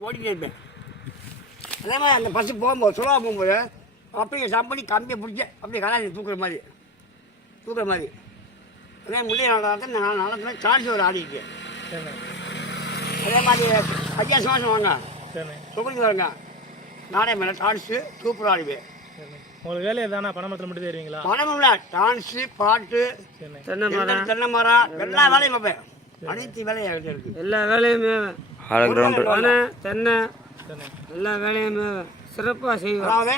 ஓடிட்டே இருப்பேன். அதே மாதிரி அந்த பஸ்ஸு போகும்போது சுலபமாக போகும்போது அப்படியே பண்ணி கம்பியை பிடிச்சி அப்படியே கலாச்சி தூக்குற மாதிரி. தூக்குற மாதிரி. அதே முள்ளிய நடத்த நான் நடத்துல சார்ஜ் ஒரு ஆடிக்கு சரிண்ணே அதே மாதிரி ஐயா சுவாசம் வாங்க. சுகுந்தி வருங்க நானே மேலே டான்ஸு சூப்பராக ஆடுவேன் உங்களுக்கு வேலையை தானே பணமரத்தில் மட்டும் தருவீங்களா பணமும் இல்லை டான்ஸு பாட்டு தென்னை மரம் தென்னை மரம் எல்லா வேலையும் பார்ப்பேன். அனைத்து வேலையும் இருக்குது எல்லா வேலையுமே ஆல்ரவுண்டர் பனை தென்னை எல்லா வேலையுமே சிறப்பாக செய்வோம். அதாவது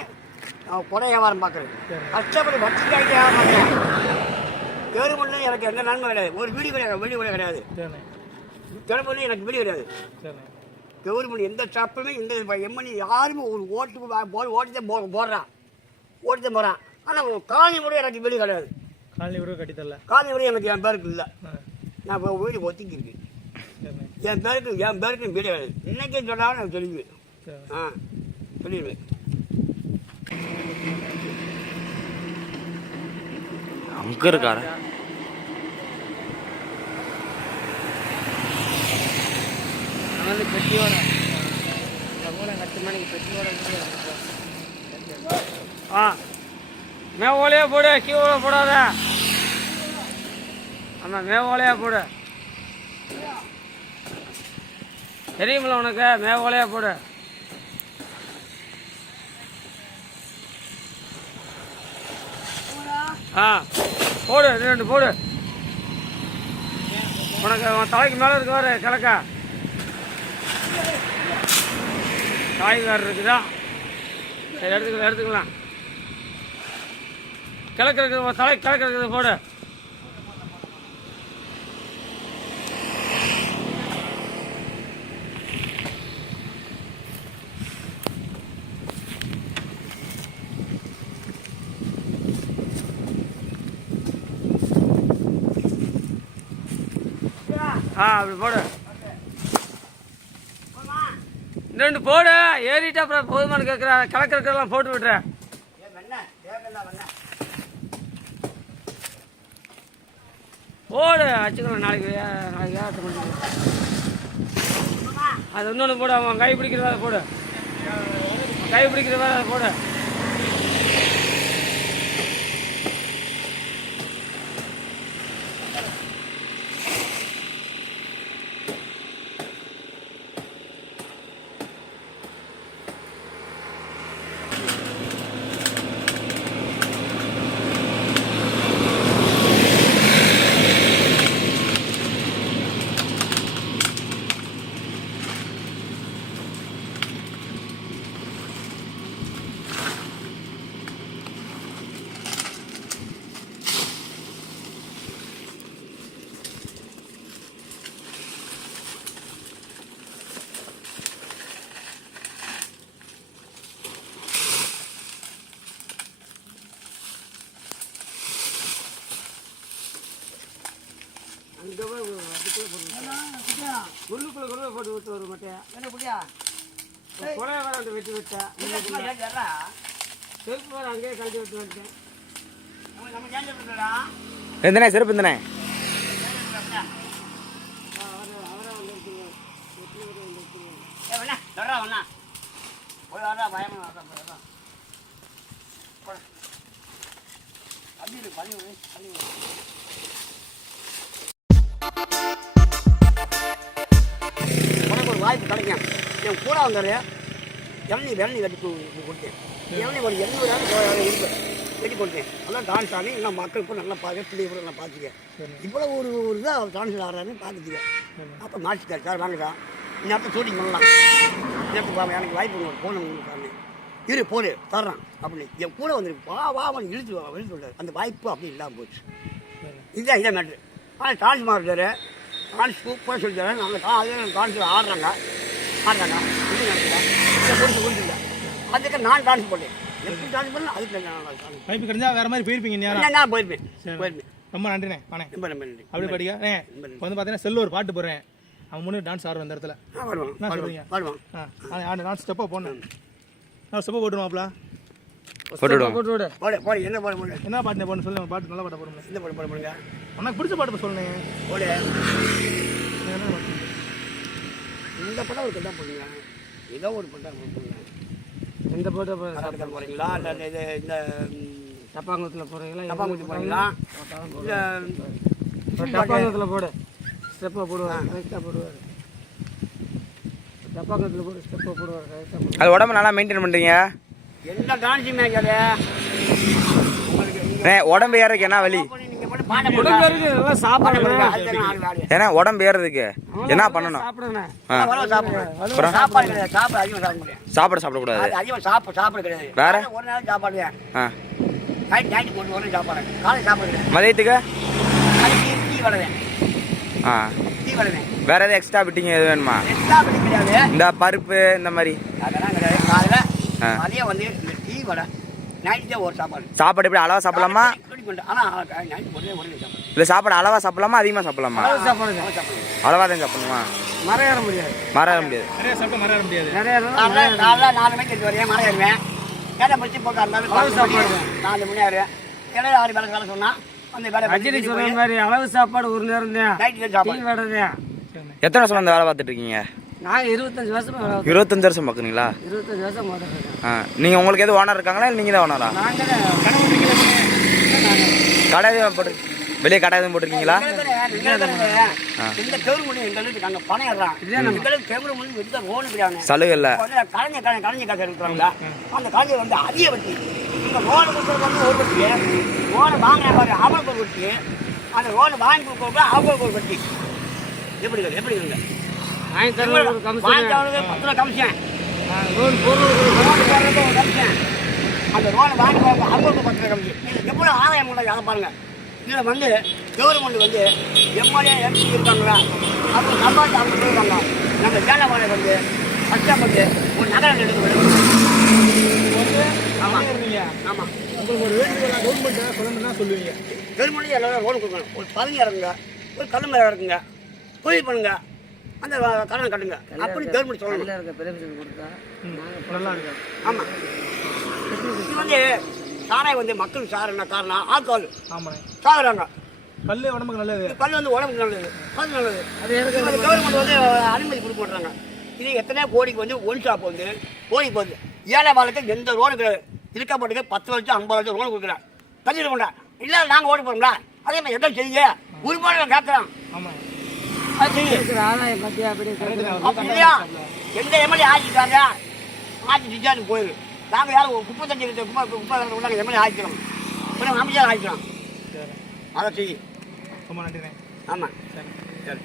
நான் குறை வியாபாரம் பார்க்குறேன். கஷ்டப்படி வச்சுக்காக வியாபாரம் பார்க்குறேன் கவர்மெண்ட்ல எனக்கு எந்த நன்மை கிடையாது. ஒரு வீடு கிடையாது வீடு கூட கிடையாது கவர்மெண்ட்ல எனக்கு வீடு கிடையாது. கவர்மெண்ட் எந்த தப்புமே இந்த எம்எல்ஏ யாருமே ஒரு ஓட்டுக்கு ஓட்டு போ போடுறான். ஓட்டு தான் போகிறான் ஆனால் ஒரு காலனி கூட எனக்கு வீடு கிடையாது. காலனி கூட கட்டித்தரல. காலனி கூட எனக்கு என் பேருக்கு இல்லை. நான் இப்போ வீடு ஒத்திக்கி இருக்கு சரிண்ணே என் பேருக்கு என் பேருக்கு வீடு கிடையாது. இன்னைக்கே சொன்னாலும் எனக்கு தெரியுது. சரி. ஆ சொல்லிடுவேன் அங்க இருக்காரு? வந்து மணிக்கு பெட்டியோட ஆ. மேவோலையே போடு கீவோல போடாத. ஆமாம் மேவோலையே போடு. தெரியுமில்ல உனக்கு? மேவோலையே போடு. ஆ போடு ரெண்டு போடு. உனக்கு உன் தலைக்கு மேலே இருக்கு பாரு கிழக்கா. காய்கார் இருக்குதா? சரி எடுத்துக்கலாம் எடுத்துக்கலாம். கிழக்கு இருக்குது உன் தலை கிழக்கு இருக்குது போடு. ஆ அப்படி போடு. ரெண்டு போடு. ஏறிட்டு அப்புறம் போதுமானு கேட்குற கலக்கிறக்கெல்லாம் போட்டு விட்டுறேன் போடு. வச்சுக்கலாம் நாளைக்கு நாளைக்கு வேலை முடிஞ்சு அது இன்னொன்று போடு. அவன் கை பிடிக்கிற வேலை போடு. கை பிடிக்கிற வேலை போடு அங்கே போய் அதுக்குள்ளே போட்டு உள்ளுக்குள்ளே கூட போட்டு விட்டு வர மாட்டேன் என்ன புரியா கொலைய வேற வந்து வெட்டி. விட்டேன் செருப்பு வேற அங்கேயே கழட்டி விட்டு வந்துட்டேன். எந்தனே செருப்பு எந்தனே ஏ வெண்ண தொடரா என் கூட வந்தாரு கட்டி கு- கு- கொடுத்தேன் இளநீ ஒரு எண்ணூறாயிரம் இருக்கு. கட்டி கொடுத்தேன் நல்லா டான்ஸ் இன்னும் மக்கள் கூட நல்லா பார்க்க பிள்ளை கூட நல்லா பார்த்துக்க இவ்வளோ ஒரு ஒரு இதாக டான்ஸ் ஆடுறாருன்னு பார்த்துக்க அப்போ மாற்றிட்டார் சார் வாங்க இந்த இடத்துல ஷூட்டிங் பண்ணலாம். எனக்கு பாப்பா எனக்கு வாய்ப்பு ஃபோன் உங்களுக்கு இரு போடு தர்றான் அப்படி என் கூட வந்துருக்கு. வா வா அவன் இழுத்து வா இழுத்து விட்டார் அந்த வாய்ப்பு அப்படி இல்லாமல் போச்சு. இதுதான் இதான் மேட்ரு ஆனால் டான்ஸ் மாறுறாரு. டான்ஸ் சூப்பராக சொல்லித்தரேன் நாங்கள் டா அதே டான்ஸ் ஆடுறாங்க. ஆடுறாங்க இது நடக்குதா புரிஞ்சு அதுக்கு நான் டான்ஸ் போட்டேன் எப்படி டான்ஸ் பண்ணல அதுக்கு நான் வாய்ப்பு கிடைச்சா வேற மாதிரி போயிருப்பீங்க நான் நான் போயிருப்பேன். போயிருப்பேன். ரொம்ப நன்றிண்ணே. வாணே ரொம்ப ரொம்ப நன்றி. அப்படி படிக்க வந்து பார்த்தீங்கன்னா செல்லு ஒரு பாட்டு போடுறேன். அவன் முன்னாடி டான்ஸ் ஆடுறோம் இந்த இடத்துல. என்ன சொல்றீங்க? வருவான். ஆ டான்ஸ் ஸ்டெப்பாக போடணும். நான் ஸ்டெப்பாக போட்டுருவாப்ல? போட்டு போட்டு என்ன போடு போடு. என்ன பாட்டு போடணும் சொல்லு பாட்டு நல்ல பாட்டை போடணும் இந்த போடு போடு போடுங்க? உனக்கு பிடிச்ச பாட்டு சொல்லுங்க பாட்டு? இந்த படம் ஒரு கதை போடுங்க ஏதோ ஒரு பண்ணுறாங்க இந்த போட்டு போகிறீங்களா இல்லை இது இந்த டப்பாங்குளத்தில் போகிறீங்களா டப்பாங்குச்சி போகிறீங்களா இல்லை டப்பாங்குளத்தில் போடு. ஸ்டெப்பை போடுவார் கரெக்டாக போடுவார். டப்பாங்குளத்தில் போடு ஸ்டெப்பை போடுவார் கரெக்டாக அது உடம்பு நல்லா மெயின்டைன் பண்ணுறீங்க எந்த டான்ஸும் அண்ணே, உடம்பு ஏறதுக்கு என்ன வழி ஏன்னா உடம்பு ஏறதுக்கு என்ன பண்ணணும். சாப்பாடு கிடையாது. சாப்பாடு அதிகமா சாப்பிட முடியாது. சாப்பாடு சாப்பிடக்கூடாது அது அதிகமா சாப்பிட- சாப்பாடு கிடையாது. வேற? ஒரு நேரம் சாப்பாடு. மதியத்துக்கு அது டீ டீ வடை தான். ஆ டீ வடை தான். வேற எதாவது எக்ஸ்ட்ரா விட்டீங்க எது வேணுமா. இந்த பருப்பு இந்த மாதிரி அதெல்லாம் கிடையாது. காலையில ஆ. மதியம் வந்து இந்த டீ வடை நைட்டு ஒரு சாப்பாடு சாப்பாடு எப்படி அளவா சாப்பிடலாமா ஒரே ஒரே இல்லை சாப்பாடு அளவா சாப்பிடலாமா அதிகமாக சாப்பிடலாமா? அளவு சாப்பாடு அவ்வளவு சாப்பாடு அளவா தான் சாப்பிடணுமா? மரம் ஏற முடியாது. மற முடியாது. நிறைய சாப்பிட்டா மற ஏற முடியாது. நிறைய காலைல நாலு மணிக்கு எடுத்து வரேன் மழை ஏறுவேன் கேட்ட முடிச்சு போக்க இருந்தாலும் அளவு சாப்பாடு. நாலு மணி ஆயிரம். இடையில ஆறு வேலை வேலை சொன்னா அந்த வேலை ரஜினி சொன்ன மாதிரி அளவு சாப்பாடு ஒரு நேரம் தான். நைட்டு சாப்பாடு. எத்தனை வருஷம் அந்த வேலை பார்த்துட்டு இருக்கீங்க? நான் இருபத்தஞ்சு வருஷமா. இருபத்தஞ்சு வருஷம் பார்க்குறீங்களா? இருபத்தஞ்சு வருஷம் முதல்ல ஆ நீங்கள் உங்களுக்கு எது ஓனர் இருக்காங்களா இல்லை நீங்கள் தான். ஓனரா நாங்கள் கடை எதுவும் போட்டு வெளியே கடை எதுவும் போட்டிருக்கீங்களா சலுகை இல்லை அந்த கலைஞர் வந்து அதிக வட்டி. இந்த லோனு கொடுக்குறது ஒரு வட்டி. லோனு வாங்கின பாரு அவங்களுக்கு ஒரு வட்டி. அந்த லோனு வாங்கி கொடுக்குறது அவங்களுக்கு ஒரு வட்டி. எப்படி? எப்படி இருக்கு? வாங்கி பத்து ரூபா கமிஷன். லோன் பொருள் கமிஷன். அந்த லோனை வாங்கி போகிறது அவங்களுக்கு பத்து இது எவ்வளோ ஆதாயம் உள்ள அதை பாருங்க. இதில் வந்து கவர்மெண்ட் வந்து எம்எல்ஏ எம்பி இருக்காங்களா? அவங்க சம்பாதிச்சு அவங்க சொல்லுவாங்க நம்ம வேலைவாழை வந்து கஷ்டப்பட்டு ஒரு நகரம் எடுக்க ஆமாம் ஆமாம் உங்களுக்கு ஒரு வேண்டுகோள் கவர்மெண்ட் சொல்லணும்னா சொல்லுவீங்க. கவர்மெண்ட் எல்லாரும் லோன் கொடுக்கணும். ஒரு பதவி இறங்குங்க ஒரு கல் மேலே இறக்குங்க தொழில் பண்ணுங்க அந்த கடனை கட்டுங்க. அப்படி கவர்மெண்ட் சொல்லணும். நாங்கள் ஆமாம் இது வந்து சாராயம் வந்து மக்கள் சாரன காரணம். ஆட்கள். ஆமாண்ணே. சாகுறாங்க. கல் உடம்புக்கு நல்லது. கல் வந்து உடம்புக்கு நல்லது. கல் நல்லது. அது எதுக்கு அது கவர்மெண்ட் வந்து அனுமதி கொடுக்க மாட்டாங்க இது எத்தனை கோடிக்கு வந்து ஒன் ஷாப் வந்து கோடி போகுது. ஏழை வாழ்க்கை எந்த லோனு கிடையாது இருக்கப்பட்டுக்கு பத்து லட்சம் ஐம்பது லட்சம் லோன் கொடுக்குறேன். தள்ளிட மாட்டேன். இல்லை நாங்கள் ஓடி போகிறோம்ல அதே மாதிரி எதாவது செய்யுங்க. உரிமையாக கேட்குறோம் ஆமாம் எந்த எம்எல்ஏ ஆட்சிக்காரங்க ஆட்சி டிஜாயின் போயிரு நாங்கள் யாரும் குப்பை தண்ணி குப்பை குப்பை உள்ளாங்க எம்எல்ஏ ஆட்சிக்கிறோம் அப்புறம் அமைச்சர் ஆட்சிக்கிறோம் சரி. அதை செய்யும் ரொம்ப நன்றிண்ணே. ஆமாம் சரி. சரி.